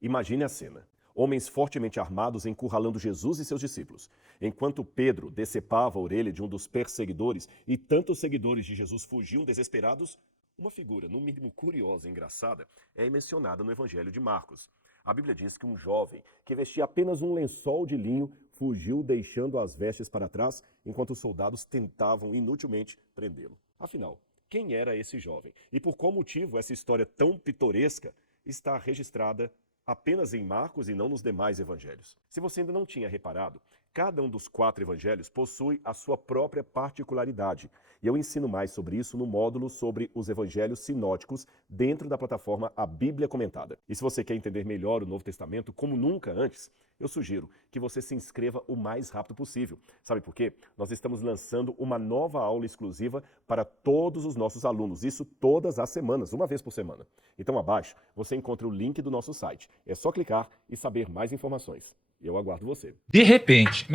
Imagine a cena. Homens fortemente armados encurralando Jesus e seus discípulos. Enquanto Pedro decepava a orelha de um dos perseguidores e tantos seguidores de Jesus fugiam desesperados, uma figura, no mínimo curiosa e engraçada, é mencionada no Evangelho de Marcos. A Bíblia diz que um jovem que vestia apenas um lençol de linho fugiu deixando as vestes para trás, enquanto os soldados tentavam inutilmente prendê-lo. Afinal, quem era esse jovem? E por qual motivo essa história tão pitoresca está registrada apenas em Marcos e não nos demais evangelhos? Se você ainda não tinha reparado, cada um dos 4 evangelhos possui a sua própria particularidade. E eu ensino mais sobre isso no módulo sobre os evangelhos sinóticos dentro da plataforma A Bíblia Comentada. E se você quer entender melhor o Novo Testamento como nunca antes, eu sugiro que você se inscreva o mais rápido possível. Sabe por quê? Nós estamos lançando uma nova aula exclusiva para todos os nossos alunos, isso todas as semanas, uma vez por semana. Então abaixo você encontra o link do nosso site. É só clicar e saber mais informações. Eu aguardo você. De repente,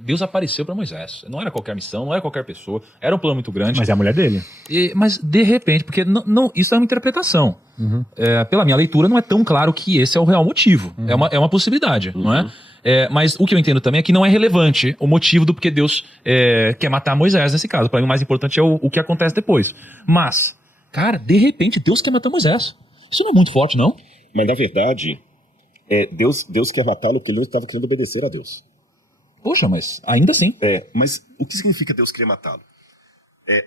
Deus apareceu para Moisés. Não era qualquer missão, não era qualquer pessoa, era um plano muito grande. Mas é a mulher dele. Mas de repente, porque isso é uma interpretação. Uhum. Pela minha leitura, não é tão claro que esse é o real motivo. Uhum. É uma possibilidade, não é? Mas o que eu entendo também é que não é relevante o motivo do porquê Deus quer matar Moisés nesse caso. Para mim, o mais importante é o que acontece depois. Mas, cara, de repente, Deus quer matar Moisés. Isso não é muito forte, não? Mas na verdade, Deus quer matá-lo porque ele não estava querendo obedecer a Deus. Poxa, mas ainda assim. Mas o que significa Deus querer matá-lo?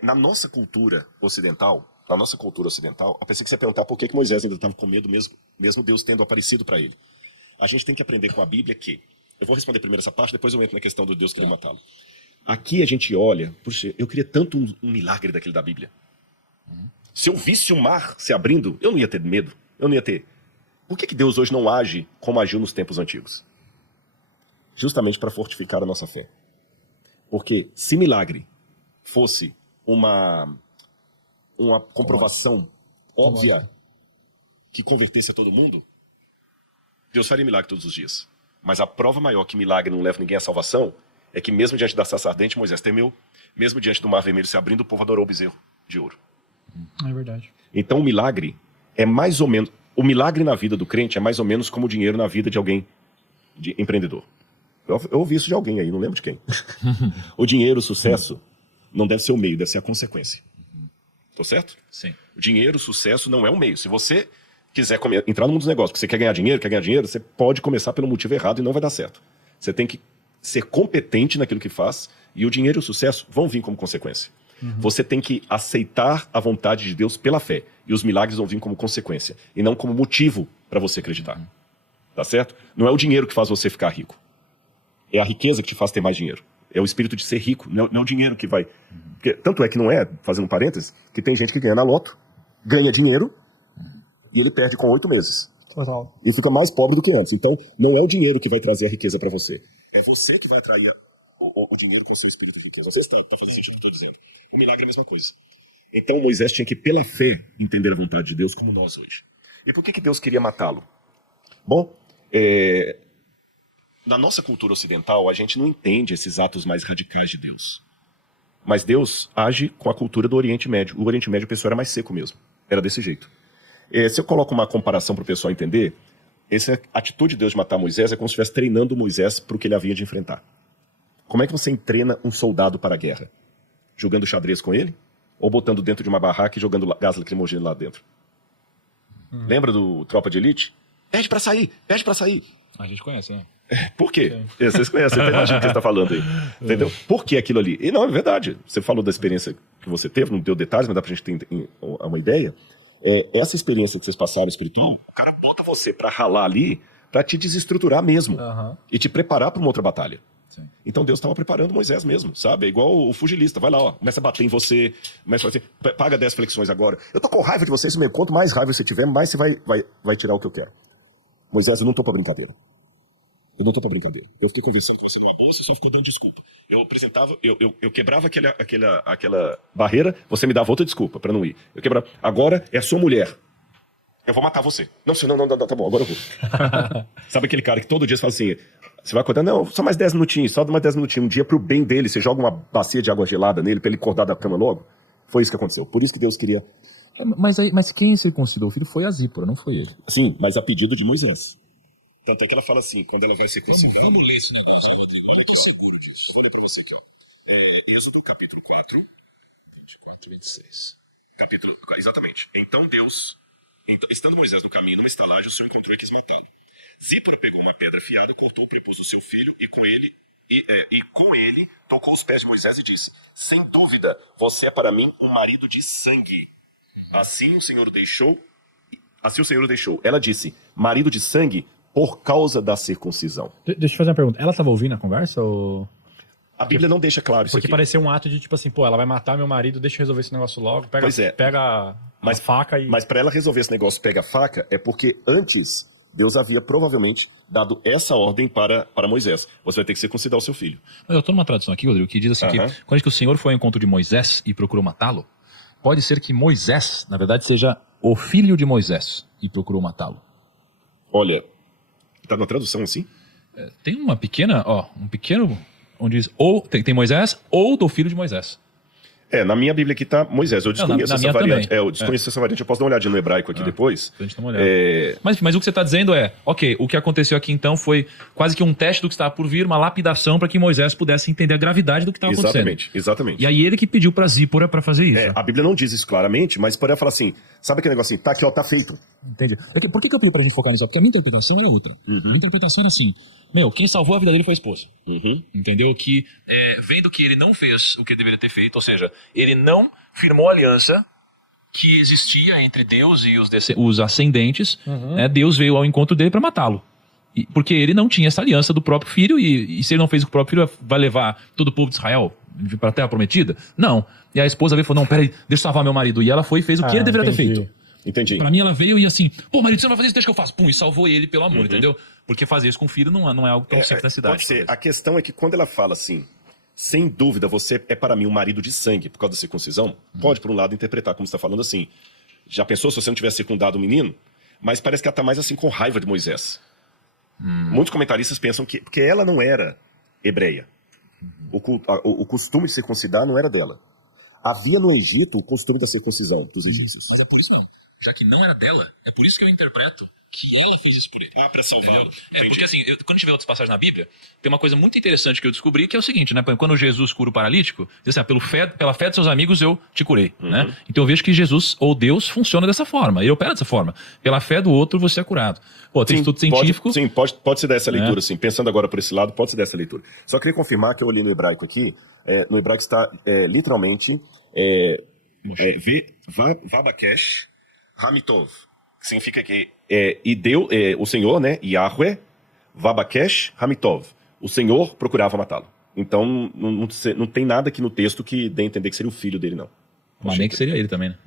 Na nossa cultura ocidental, eu pensei que você ia perguntar por que Moisés ainda estava com medo, mesmo Deus tendo aparecido para ele. A gente tem que aprender com a Bíblia que... Eu vou responder primeiro essa parte, depois eu entro na questão do Deus querer matá-lo. Aqui a gente olha... Puxa, eu queria tanto um milagre daquele da Bíblia. Se eu visse o mar se abrindo, eu não ia ter medo. Eu não ia ter... Por que Deus hoje não age como agiu nos tempos antigos? Justamente para fortificar a nossa fé. Porque se milagre fosse uma comprovação óbvia que convertesse a todo mundo, Deus faria milagre todos os dias. Mas a prova maior que milagre não leva ninguém à salvação é que mesmo diante da sarça ardente, Moisés temeu, mesmo diante do mar vermelho se abrindo, o povo adorou o bezerro de ouro. É verdade. Então o milagre é mais ou menos... O milagre na vida do crente é mais ou menos como o dinheiro na vida de alguém de empreendedor. Eu ouvi isso de alguém aí, não lembro de quem. O dinheiro, o sucesso, não deve ser o meio, deve ser a consequência. Tô certo? Sim. O dinheiro, o sucesso não é o meio. Se você quiser entrar no mundo dos negócios, porque você quer ganhar dinheiro, você pode começar pelo motivo errado e não vai dar certo. Você tem que ser competente naquilo que faz e o dinheiro e o sucesso vão vir como consequência. Você tem que aceitar a vontade de Deus pela fé. E os milagres vão vir como consequência. E não como motivo para você acreditar. Tá certo? Não é o dinheiro que faz você ficar rico. É a riqueza que te faz ter mais dinheiro. É o espírito de ser rico. Não é o dinheiro que vai... Porque, tanto é que não é, fazendo um parênteses, que tem gente que ganha na loto, ganha dinheiro, e ele perde com 8 meses. Total. E fica mais pobre do que antes. Então, não é o dinheiro que vai trazer a riqueza para você. É você que vai atrair o dinheiro com o seu espírito de riqueza. Não sei se está fazendo sentido o que eu estou dizendo. O milagre é a mesma coisa. Então Moisés tinha que, pela fé, entender a vontade de Deus como nós hoje. E por que Deus queria matá-lo? Bom, na nossa cultura ocidental, a gente não entende esses atos mais radicais de Deus. Mas Deus age com a cultura do Oriente Médio. O Oriente Médio, o pessoal era mais seco mesmo. Era desse jeito. Se eu coloco uma comparação para o pessoal entender, essa atitude de Deus de matar Moisés é como se estivesse treinando Moisés para o que ele havia de enfrentar. Como é que você treina um soldado para a guerra? Jogando xadrez com ele? Ou botando dentro de uma barraca e jogando gás lacrimogêneo lá dentro? Lembra do Tropa de Elite? Pede pra sair! A gente conhece, né? Por quê? Vocês conhecem, você imagina o que você está falando aí. Entendeu? Por que aquilo ali? E não, é verdade. Você falou da experiência que você teve, não deu detalhes, mas dá pra gente ter uma ideia. Essa experiência que vocês passaram espiritual, o cara bota você pra ralar ali, pra te desestruturar mesmo. E te preparar pra uma outra batalha. Sim. Então Deus estava preparando Moisés mesmo, sabe? É igual o pugilista, vai lá, ó, começa a bater em você, começa a fazer, paga 10 flexões agora. Eu tô com raiva de você, isso mesmo. Quanto mais raiva você tiver, mais você vai tirar o que eu quero. Moisés, eu não tô pra brincadeira. Eu fiquei conversando com você numa boa, você só ficou dando desculpa. Eu apresentava, eu quebrava aquela barreira, você me dava outra desculpa pra não ir. Eu quebrava. Agora é a sua mulher. Eu vou matar você. Não, senhor, não, tá bom, agora eu vou. Sabe aquele cara que todo dia fala assim, você vai acordar, não, só mais 10 minutinhos, um dia pro bem dele, você joga uma bacia de água gelada nele pra ele acordar da cama logo? Foi isso que aconteceu, por isso que Deus queria... Mas quem circuncidou o filho foi a Zípora, não foi ele. Sim, mas a pedido de Moisés. Tanto é que ela fala assim, quando ela vai ser concebida. Vamos ler esse negócio aí, Rodrigo. Olha que seguro disso. Vou ler para você aqui, ó. Êxodo, capítulo 4. 24, 26. Capítulo, exatamente. Então Deus, estando Moisés no caminho, numa estalagem, o Senhor encontrou e quis matá-lo. Zípora pegou uma pedra afiada, cortou o prepúcio do seu filho e com ele tocou os pés de Moisés e disse: sem dúvida, você é para mim um marido de sangue. Assim o Senhor o deixou. Ela disse: marido de sangue por causa da circuncisão. Deixa eu fazer uma pergunta. Ela estava ouvindo a conversa ou... A Bíblia não deixa claro isso Porque aqui. parecia um ato de tipo assim, pô, ela vai matar meu marido, deixa eu resolver esse negócio logo. Pega, Pois é. pega a faca e... Mas para ela resolver esse negócio, pega a faca, é porque antes Deus havia provavelmente dado essa ordem para Moisés. Você vai ter que circuncidar o seu filho. Mas eu tô numa tradução aqui, Rodrigo, que diz assim que quando que o Senhor foi ao encontro de Moisés e procurou matá-lo, pode ser que Moisés, na verdade, seja o filho de Moisés e procurou matá-lo. Olha, tá numa tradução assim? Tem uma pequena, um pequeno, onde diz, ou tem Moisés ou do filho de Moisés. Na minha Bíblia aqui tá Moisés. Eu desconheço na essa minha variante. também. Eu desconheço essa variante. Eu posso dar uma olhadinha no hebraico aqui depois. Pra gente dar uma olhada. Mas o que você está dizendo é, ok, o que aconteceu aqui então foi quase que um teste do que estava por vir, uma lapidação para que Moisés pudesse entender a gravidade do que estava acontecendo. Exatamente. E aí ele que pediu para Zípora para fazer isso. A Bíblia não diz isso claramente, mas poderia falar assim, sabe aquele negócio assim, tá aqui, ó, tá feito. Entendi. Por que eu pedi pra gente focar nisso? Porque a minha interpretação era outra. A minha interpretação era assim, quem salvou a vida dele foi a esposa. Entendeu? Que vendo que ele não fez o que deveria ter feito, ou seja, ele não firmou a aliança que existia entre Deus e os ascendentes, Deus veio ao encontro dele para matá-lo. Porque ele não tinha essa aliança do próprio filho, e se ele não fez com o próprio filho, vai levar todo o povo de Israel para a terra prometida? Não. E a esposa veio e falou, não, peraí, deixa eu salvar meu marido. E ela foi e fez o que ele deveria ter feito. Entendi. Pra mim ela veio e assim, pô, marido, você não vai fazer isso, deixa que eu faço. Pum, e salvou ele pelo amor, entendeu? Porque fazer isso com o filho não é algo tão simples na cidade. Pode ser. A questão é que quando ela fala assim, sem dúvida você é para mim um marido de sangue por causa da circuncisão, pode por um lado interpretar como você está falando assim, já pensou se você não tivesse circundado o menino? Mas parece que ela está mais assim com raiva de Moisés. Muitos comentaristas pensam que porque ela não era hebreia. O costume de circuncidar não era dela. Havia no Egito o costume da circuncisão dos egípcios. Mas é por isso mesmo. Já que não era dela, é por isso que eu interpreto que ela fez isso por ele. Para salvá-lo. Porque assim, quando a gente vê outras passagens na Bíblia, tem uma coisa muito interessante que eu descobri, que é o seguinte, né? Quando Jesus cura o paralítico, diz assim, pela fé de seus amigos eu te curei, né? Então eu vejo que Jesus, ou Deus, funciona dessa forma, ele opera dessa forma. Pela fé do outro você é curado. Pô, tem estudo científico... Pode se dar essa leitura, sim. Pensando agora por esse lado, pode se dar essa leitura. Só queria confirmar que eu olhei no hebraico aqui, no hebraico está literalmente Vabakesh Hamitov. Significa que e deu o Senhor, né, Yahweh, Vabakesh Hamitov. O Senhor procurava matá-lo. Então não tem nada aqui no texto que dê a entender que seria o filho dele, não. Mas nem que seria ele também, né?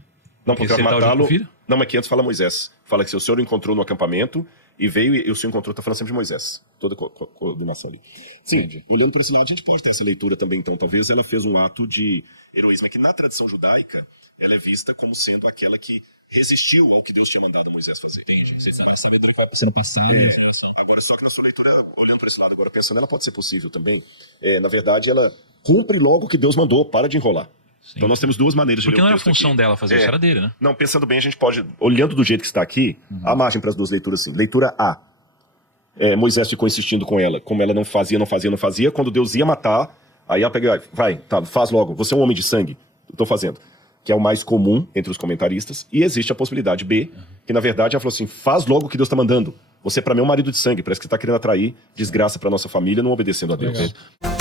Não, porque matá-lo... Não, mas que antes fala Moisés. Fala que se o Senhor o encontrou no acampamento e veio e o Senhor encontrou, tá falando sempre de Moisés. Toda a coordenação ali. Sim, olhando por esse lado, a gente pode ter essa leitura também, então. Talvez ela fez um ato de heroísmo, que na tradição judaica, ela é vista como sendo aquela que resistiu ao que Deus tinha mandado Moisés fazer. Entendi. Você vai saber do que vai sendo passado. Agora, só que na sua leitura, olhando para esse lado, agora pensando, ela pode ser possível também. Na verdade, ela cumpre logo o que Deus mandou, para de enrolar. Sim. Então nós temos duas maneiras de ler o texto. Porque não era a função dela fazer isso, era dele, né? Não, pensando bem, a gente pode, olhando do jeito que está aqui, há margem para as duas leituras assim. Leitura A. Moisés ficou insistindo com ela, como ela não fazia. Quando Deus ia matar, aí ela pega, faz logo, você é um homem de sangue, estou fazendo. Que é o mais comum entre os comentaristas. E existe a possibilidade B, que na verdade ela falou assim, faz logo o que Deus está mandando. Você para mim é um marido de sangue, parece que está querendo atrair desgraça para nossa família, não obedecendo a Deus. Legal.